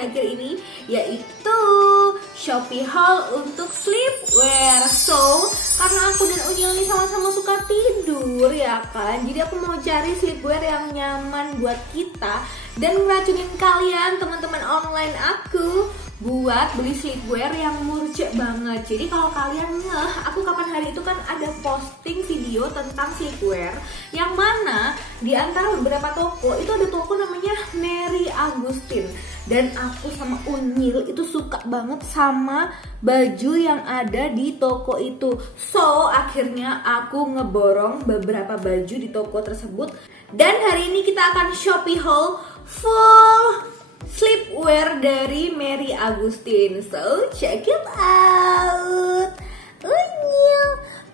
akhir-akhir ini, yaitu Shopee haul untuk sleepwear. So, karena aku dan Unyil ini sama-sama suka tidur ya kan, jadi aku mau cari sleepwear yang nyaman buat kita dan ngeracunin kalian teman-teman online aku buat beli sleepwear yang murce banget. Jadi kalau kalian ngeh, aku kapan hari itu kan ada posting video tentang sleepwear, yang mana di antara beberapa toko itu ada toko namanya Mary Agustin, dan aku sama Unyil itu suka banget sama baju yang ada di toko itu. So akhirnya aku ngeborong beberapa baju di toko tersebut, dan hari ini kita akan Shopee haul full sleepwear dari Mary Agustin. So check it out.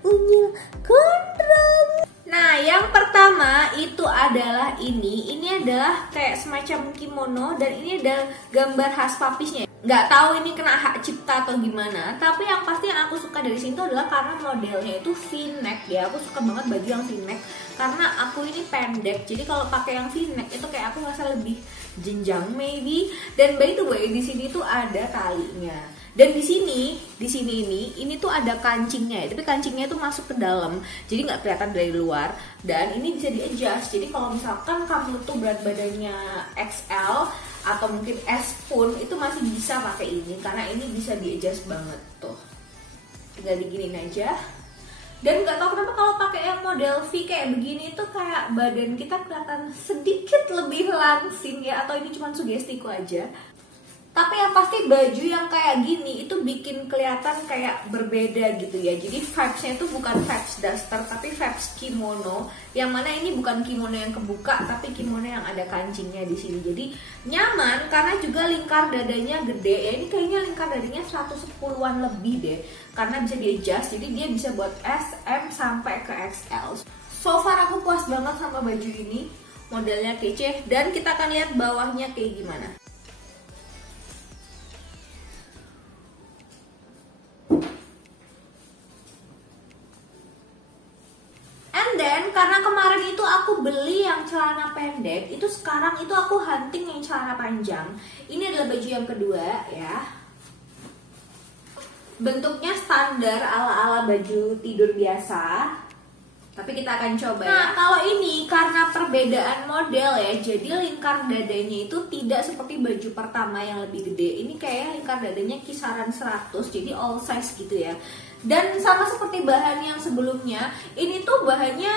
Unyil gondrong. Nah, yang pertama itu adalah ini. Ini adalah kayak semacam kimono, dan ini ada gambar khas papisnya. Nggak tahu ini kena hak cipta atau gimana, tapi yang pasti yang aku suka dari sini tuh adalah karena modelnya itu V-neck ya. Aku suka banget baju yang V-neck karena aku ini pendek. Jadi kalau pakai yang V-neck itu kayak aku ngerasa lebih jenjang maybe. Dan by the way, di sini tuh ada talinya. Dan di sini ini tuh ada kancingnya ya, tapi kancingnya tuh masuk ke dalam, jadi nggak kelihatan dari luar. Dan ini bisa di-adjust, jadi kalau misalkan kamu tuh berat badannya XL atau mungkin S pun itu masih bisa pakai ini, karena ini bisa di-adjust banget tuh. Tinggal diginiin aja. Dan nggak tahu kenapa kalau pakai yang model V kayak begini tuh kayak badan kita kelihatan sedikit lebih langsing ya, atau ini cuma sugestiku aja. Tapi yang pasti baju yang kayak gini itu bikin kelihatan kayak berbeda gitu ya. Jadi vibes-nya itu bukan vibes daster, tapi vibes kimono. Yang mana ini bukan kimono yang kebuka, tapi kimono yang ada kancingnya di sini. Jadi nyaman karena juga lingkar dadanya gede ya. Ini kayaknya lingkar dadanya 110-an lebih deh, karena bisa di-adjust. Jadi dia bisa buat S, M sampai ke XL. So far aku puas banget sama baju ini. Modelnya kece, dan kita akan lihat bawahnya kayak gimana. Dan karena kemarin itu aku beli yang celana pendek, itu sekarang itu aku hunting yang celana panjang. Ini adalah baju yang kedua ya. Bentuknya standar ala-ala baju tidur biasa, tapi kita akan coba ya. Nah, kalau ini karena perbedaan model ya, jadi lingkar dadanya itu tidak seperti baju pertama yang lebih gede. Ini kayak lingkar dadanya kisaran 100, jadi all size gitu ya. Dan sama seperti bahan yang sebelumnya, ini tuh bahannya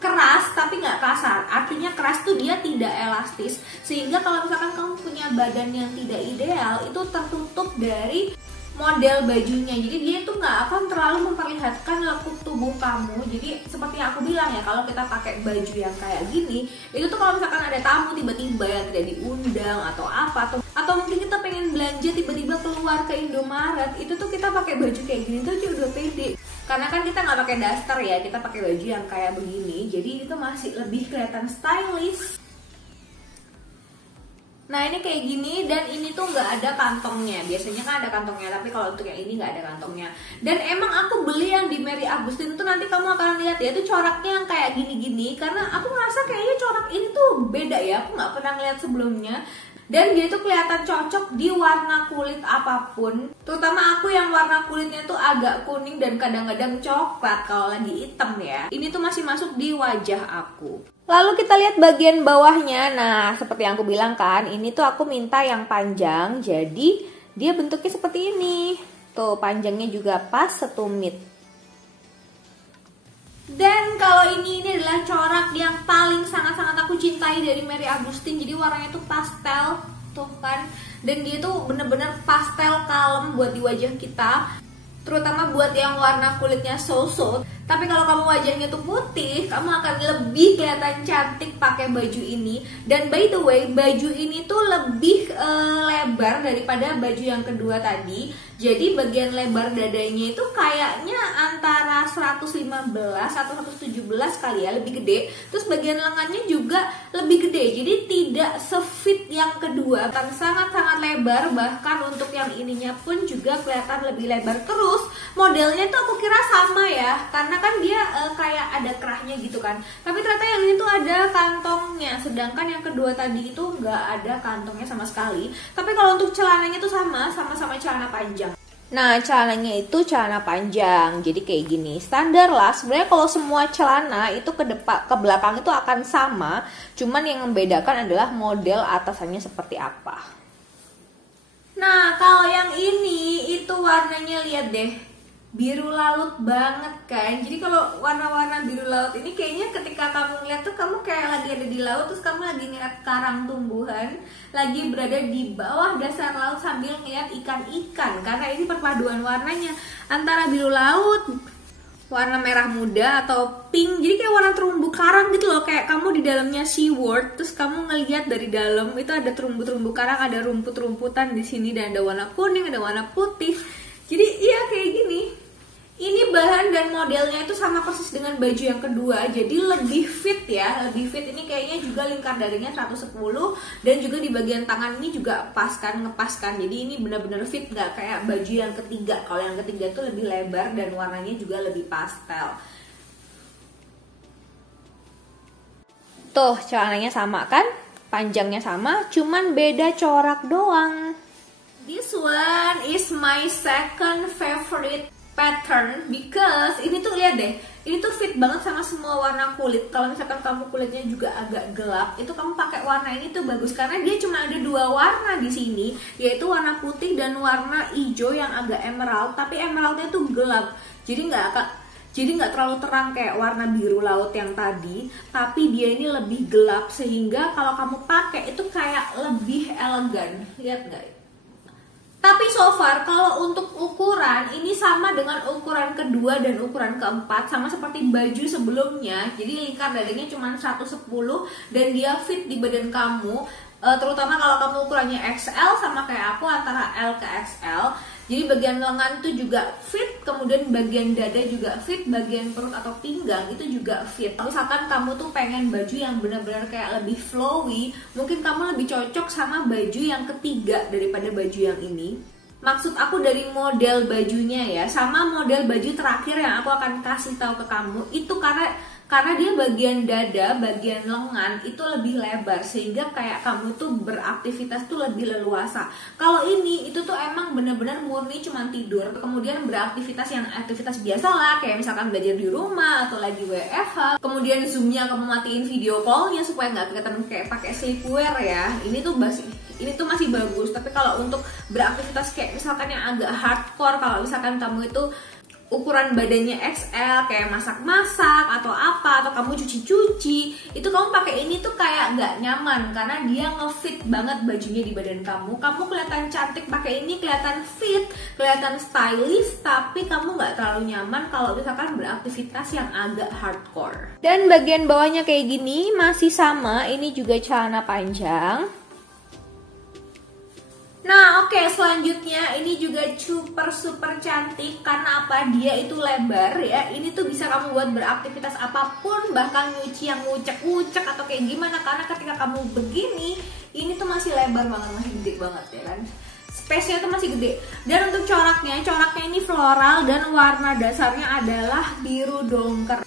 keras tapi nggak kasar. Artinya keras tuh dia tidak elastis, sehingga kalau misalkan kamu punya badan yang tidak ideal, itu tertutup dari model bajunya. Jadi dia tuh nggak akan terlalu memperlihatkan lekuk tubuh kamu. Jadi seperti yang aku bilang ya, kalau kita pakai baju yang kayak gini, itu tuh kalau misalkan ada tamu tiba-tiba yang tidak diundang atau apa, atau mungkin kita pengen belanja tiba-tiba keluar ke Indomaret, itu tuh kita pakai baju kayak gini tuh udah pede. Karena kan kita nggak pakai daster ya, kita pakai baju yang kayak begini, jadi itu masih lebih kelihatan stylish. Nah ini kayak gini, dan ini tuh nggak ada kantongnya. Biasanya kan ada kantongnya, tapi kalau untuk yang ini nggak ada kantongnya. Dan emang aku beli yang di Mary Agustin tuh, nanti kamu akan lihat ya, itu coraknya yang kayak gini-gini. Karena aku ngerasa kayaknya corak ini tuh beda ya, aku nggak pernah lihat sebelumnya. Dan dia tuh kelihatan cocok di warna kulit apapun. Terutama aku yang warna kulitnya tuh agak kuning dan kadang-kadang coklat kalau lagi hitam ya. Ini tuh masih masuk di wajah aku. Lalu kita lihat bagian bawahnya. Nah, seperti yang aku bilang kan, ini tuh aku minta yang panjang. Jadi dia bentuknya seperti ini. Tuh, panjangnya juga pas setumit. Dan kalau ini adalah corak yang paling sangat-sangat aku cintai dari Mary Agustin. Jadi warnanya tuh pastel, tuh kan. Dan dia tuh bener-bener pastel kalem buat di wajah kita, terutama buat yang warna kulitnya so-so. Tapi kalau kamu wajahnya tuh putih, kamu akan lebih kelihatan cantik pakai baju ini. Dan by the way, baju ini tuh lebih lebar daripada baju yang kedua tadi. Jadi bagian lebar dadanya itu kayaknya antara 115 atau 117 kali ya, lebih gede. Terus bagian lengannya juga lebih gede, jadi tidak sefit yang kedua, kan sangat-sangat lebar. Bahkan untuk yang ininya pun juga kelihatan lebih lebar. Terus modelnya tuh aku kira sama ya, karena kan dia kayak ada kerahnya gitu kan. Tapi ternyata yang ini tuh ada kantongnya, sedangkan yang kedua tadi itu nggak ada kantongnya sama sekali. Tapi kalau untuk celananya tuh sama-sama celana panjang. Nah, celananya itu celana panjang, jadi kayak gini. Standar lah, sebenarnya kalau semua celana itu ke depan, ke belakang itu akan sama. Cuman yang membedakan adalah model atasannya seperti apa. Nah, kalau yang ini itu warnanya lihat deh, biru laut banget kan. Jadi kalau warna-warna biru laut ini kayaknya ketika kamu ngeliat tuh kamu kayak lagi ada di laut, terus kamu lagi ngeliat karang tumbuhan, lagi berada di bawah dasar laut sambil ngeliat ikan-ikan. Karena ini perpaduan warnanya antara biru laut, warna merah muda atau pink, jadi kayak warna terumbu karang gitu loh. Kayak kamu di dalamnya SeaWorld, terus kamu ngelihat dari dalam itu ada terumbu-terumbu karang, ada rumput-rumputan di sini, dan ada warna kuning, ada warna putih. Jadi iya kayak gini. Ini bahan dan modelnya itu sama persis dengan baju yang kedua, jadi lebih fit ya, lebih fit. Ini kayaknya juga lingkar dadanya 110, dan juga di bagian tangan ini juga pas kan, ngepas kan. Jadi ini benar-benar fit, nggak kayak baju yang ketiga. Kalau yang ketiga tuh lebih lebar dan warnanya juga lebih pastel. Tuh celananya sama kan, panjangnya sama, cuman beda corak doang. This one is my second favorite pattern because ini tuh lihat deh, ini tuh fit banget sama semua warna kulit. Kalau misalkan kamu kulitnya juga agak gelap, itu kamu pakai warna ini tuh bagus karena dia cuma ada dua warna di sini, yaitu warna putih dan warna hijau yang agak emerald. Tapi emeraldnya tuh gelap, jadi nggak terlalu terang kayak warna biru laut yang tadi, tapi dia ini lebih gelap sehingga kalau kamu pakai itu kayak lebih elegan. Lihat nggak? Tapi so far kalau untuk ukuran ini sama dengan ukuran kedua dan ukuran keempat, sama seperti baju sebelumnya. Jadi lingkar dadanya cuma 110 dan dia fit di badan kamu. Terutama kalau kamu ukurannya XL sama kayak aku antara L ke XL. Jadi bagian lengan itu juga fit, kemudian bagian dada juga fit, bagian perut atau pinggang itu juga fit. Misalkan kamu tuh pengen baju yang benar-benar kayak lebih flowy, mungkin kamu lebih cocok sama baju yang ketiga daripada baju yang ini. Maksud aku dari model bajunya ya, sama model baju terakhir yang aku akan kasih tahu ke kamu itu karena dia bagian dada, bagian lengan itu lebih lebar sehingga kayak kamu tuh beraktivitas tuh lebih leluasa. Kalau ini itu tuh emang bener-bener murni cuman tidur, kemudian beraktivitas yang aktivitas biasa lah, kayak misalkan belajar di rumah atau lagi WFH. Kemudian zoomnya kamu matiin video callnya supaya nggak kelihatan kayak pakai sleepwear ya. Ini tuh masih bagus. Tapi kalau untuk beraktivitas kayak misalkan yang agak hardcore, kalau misalkan kamu itu ukuran badannya XL kayak masak-masak atau apa, atau kamu cuci-cuci, itu kamu pakai ini tuh kayak nggak nyaman karena dia ngefit banget bajunya di badan kamu. Kamu kelihatan cantik pakai ini, kelihatan fit, kelihatan stylish, tapi kamu nggak terlalu nyaman kalau misalkan beraktivitas yang agak hardcore. Dan bagian bawahnya kayak gini masih sama, ini juga celana panjang. Nah oke, selanjutnya ini juga super cantik karena apa? Dia itu lebar ya. Ini tuh bisa kamu buat beraktivitas apapun, bahkan nyuci yang ngucek-ngucek atau kayak gimana. Karena ketika kamu begini, ini tuh masih lebar banget, masih gede banget ya kan. Space-nya tuh masih gede. Dan untuk coraknya ini floral dan warna dasarnya adalah biru dongker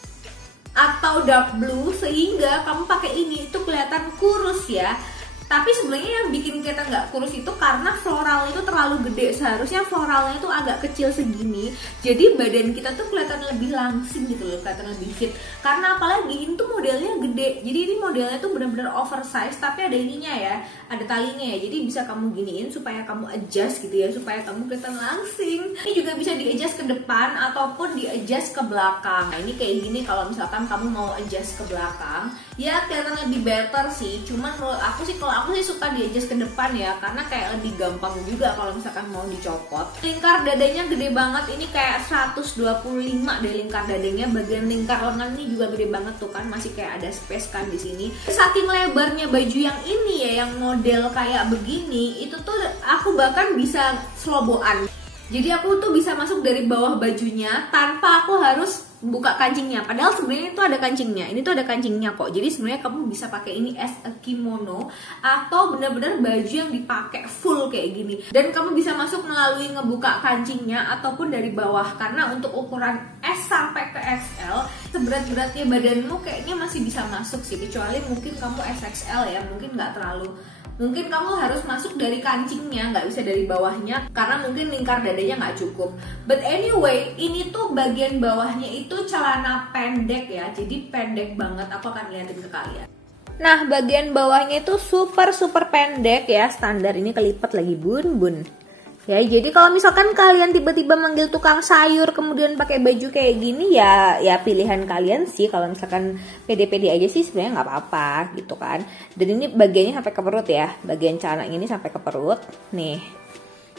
atau dark blue, sehingga kamu pakai ini itu kelihatan kurus ya. Tapi sebenarnya yang bikin kita nggak kurus itu karena floralnya itu terlalu gede. Seharusnya floralnya itu agak kecil segini, jadi badan kita tuh kelihatan lebih langsing gitu loh, kelihatan lebih fit. Karena apalagi ini tuh modelnya gede, jadi ini modelnya tuh benar-benar oversize, tapi ada ininya ya, ada talinya ya. Jadi bisa kamu giniin supaya kamu adjust gitu ya, supaya kamu kelihatan langsing. Ini juga bisa di adjust ke depan ataupun di adjust ke belakang. Nah ini kayak gini kalau misalkan kamu mau adjust ke belakang, ya kelihatan lebih better sih. Cuman menurut aku sih, kalau aku sih suka di adjust ke depan ya, karena kayak lebih gampang juga kalau misalkan mau dicopot. Lingkar dadanya gede banget, ini kayak 125 deh lingkar dadanya. Bagian lingkar lengan ini juga gede banget tuh kan, masih kayak ada space kan di sini. Saking lebarnya baju yang ini ya, yang model kayak begini, itu tuh aku bahkan bisa sloboan. Jadi aku tuh bisa masuk dari bawah bajunya tanpa aku harus buka kancingnya. Padahal sebenarnya itu ada kancingnya. Ini tuh ada kancingnya kok. Jadi sebenarnya kamu bisa pakai ini as a kimono atau benar-benar baju yang dipakai full kayak gini. Dan kamu bisa masuk melalui ngebuka kancingnya ataupun dari bawah. Karena untuk ukuran S sampai ke XL, seberat-beratnya badanmu kayaknya masih bisa masuk sih. Kecuali mungkin kamu SXL ya, mungkin nggak terlalu. Mungkin kamu harus masuk dari kancingnya, nggak bisa dari bawahnya karena mungkin lingkar dadanya nggak cukup. But anyway, ini tuh bagian bawahnya itu celana pendek ya, jadi pendek banget. Aku akan liatin ke kalian. Nah, bagian bawahnya itu super pendek ya, standar. Ini kelipet lagi bun. Ya, jadi kalau misalkan kalian tiba-tiba manggil tukang sayur kemudian pakai baju kayak gini ya pilihan kalian sih. Kalau misalkan pede-pede aja sih sebenarnya nggak apa-apa gitu kan. Dan ini bagiannya sampai ke perut ya, bagian celana ini sampai ke perut nih.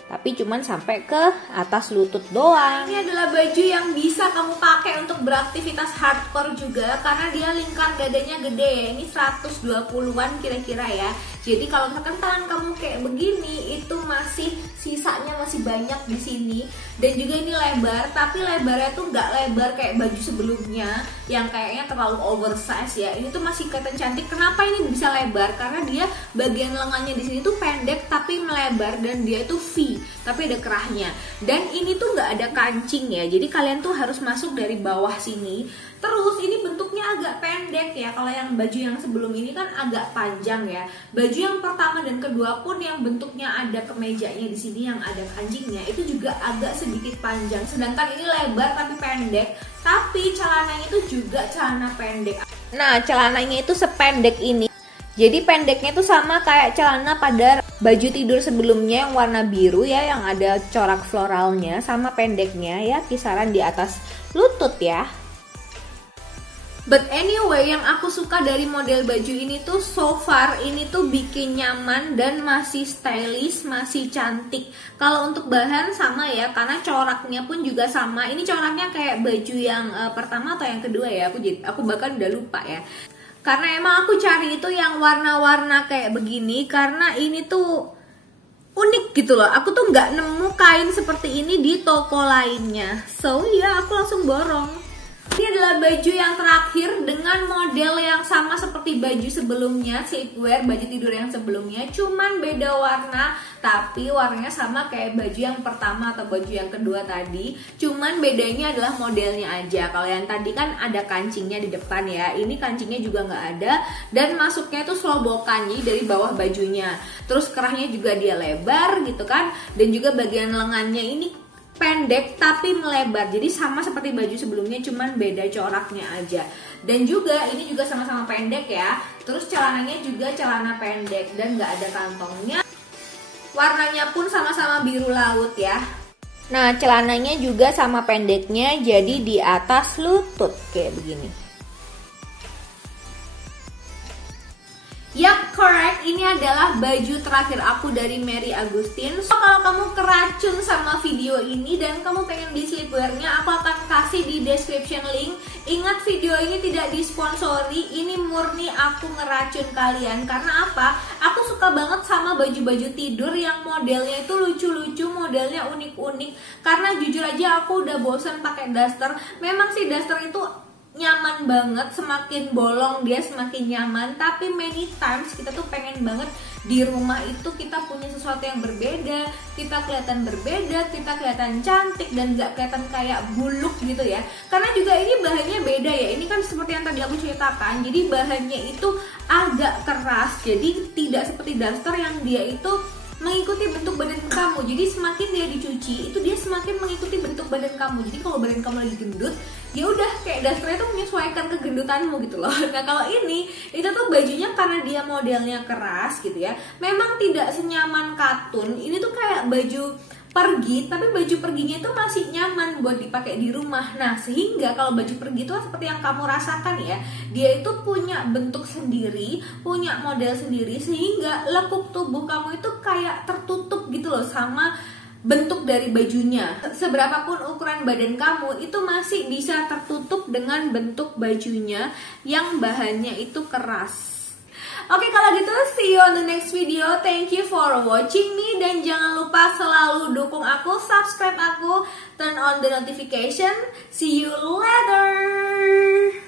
Tapi cuman sampai ke atas lutut doang. Ini adalah baju yang bisa kamu pakai untuk beraktivitas hardcore juga karena dia lingkar dadanya gede ya. Ini 120-an kira-kira ya. Jadi kalau misalkan tangan kamu kayak begini, itu masih sisanya masih banyak di sini. Dan juga ini lebar, tapi lebarnya tuh nggak lebar kayak baju sebelumnya yang kayaknya terlalu oversize ya. Ini tuh masih kelihatan cantik. Kenapa ini bisa lebar? Karena dia bagian lengannya di sini tuh pendek tapi melebar dan dia itu V, tapi ada kerahnya. Dan ini tuh nggak ada kancing ya. Jadi kalian tuh harus masuk dari bawah sini. Terus ini bentuknya agak pendek ya. Kalau yang baju yang sebelum ini kan agak panjang ya. Baju yang pertama dan kedua pun yang bentuknya ada kemejanya di sini yang ada kancingnya itu juga agak sedikit panjang. Sedangkan ini lebar tapi pendek. Tapi celananya itu juga celana pendek. Nah, celananya itu sependek ini. Jadi pendeknya itu sama kayak celana pada baju tidur sebelumnya yang warna biru ya, yang ada corak floralnya, sama pendeknya ya, kisaran di atas lutut ya. But anyway, yang aku suka dari model baju ini tuh so far ini tuh bikin nyaman dan masih stylish, masih cantik. Kalau untuk bahan sama ya, karena coraknya pun juga sama. Ini coraknya kayak baju yang pertama atau yang kedua ya, aku bahkan udah lupa ya. Karena emang aku cari itu yang warna-warna kayak begini karena ini tuh unik gitu loh. Aku tuh nggak nemu kain seperti ini di toko lainnya. So ya, aku langsung borong. Ini adalah baju yang terakhir dengan model yang sama seperti baju sebelumnya, shapewear baju tidur yang sebelumnya, cuman beda warna, tapi warnanya sama kayak baju yang pertama atau baju yang kedua tadi, cuman bedanya adalah modelnya aja. Kalau yang tadi kan ada kancingnya di depan ya, ini kancingnya juga nggak ada, dan masuknya tuh selobokan dari bawah bajunya. Terus kerahnya juga dia lebar gitu kan, dan juga bagian lengannya ini pendek tapi melebar, jadi sama seperti baju sebelumnya cuman beda coraknya aja. Dan juga ini juga sama-sama pendek ya. Terus celananya juga celana pendek dan nggak ada kantongnya. Warnanya pun sama-sama biru laut ya. Nah, celananya juga sama pendeknya, jadi di atas lutut kayak begini. Yap, correct. Ini adalah baju terakhir aku dari Mary Agustin. So, kalau kamu keracun sama video ini dan kamu pengen beli sleepwear-nya, aku akan kasih di description link. Ingat, video ini tidak disponsori. Ini murni aku ngeracun kalian. Karena apa? Aku suka banget sama baju-baju tidur yang modelnya itu lucu-lucu, modelnya unik-unik. Karena jujur aja aku udah bosan pakai daster. Memang sih daster itu nyaman banget, semakin bolong dia semakin nyaman, tapi many times kita tuh pengen banget di rumah itu kita punya sesuatu yang berbeda, kita kelihatan berbeda, kita kelihatan cantik dan gak kelihatan kayak buluk gitu ya. Karena juga ini bahannya beda ya, ini kan seperti yang tadi aku ceritakan, jadi bahannya itu agak keras, jadi tidak seperti daster yang dia itu mengikuti bentuk badan kamu. Jadi semakin dia dicuci itu dia semakin mengikuti bentuk badan kamu. Jadi kalau badan kamu lagi gendut, ya udah kayak dasternya tuh menyesuaikan kegendutanmu gitu loh. Nah, kalau ini itu tuh bajunya karena dia modelnya keras gitu ya, memang tidak senyaman katun. Ini tuh kayak baju pergi, tapi baju perginya itu masih nyaman buat dipakai di rumah. Nah, sehingga kalau baju pergi itu seperti yang kamu rasakan ya, dia itu punya bentuk sendiri, punya model sendiri, sehingga lekuk tubuh kamu itu kayak tertutup gitu loh sama bentuk dari bajunya. Seberapapun ukuran badan kamu itu masih bisa tertutup dengan bentuk bajunya yang bahannya itu keras. Oke, kalau gitu see you on the next video. Thank you for watching me. Dan jangan lupa selalu dukung aku, subscribe aku, turn on the notification. See you later.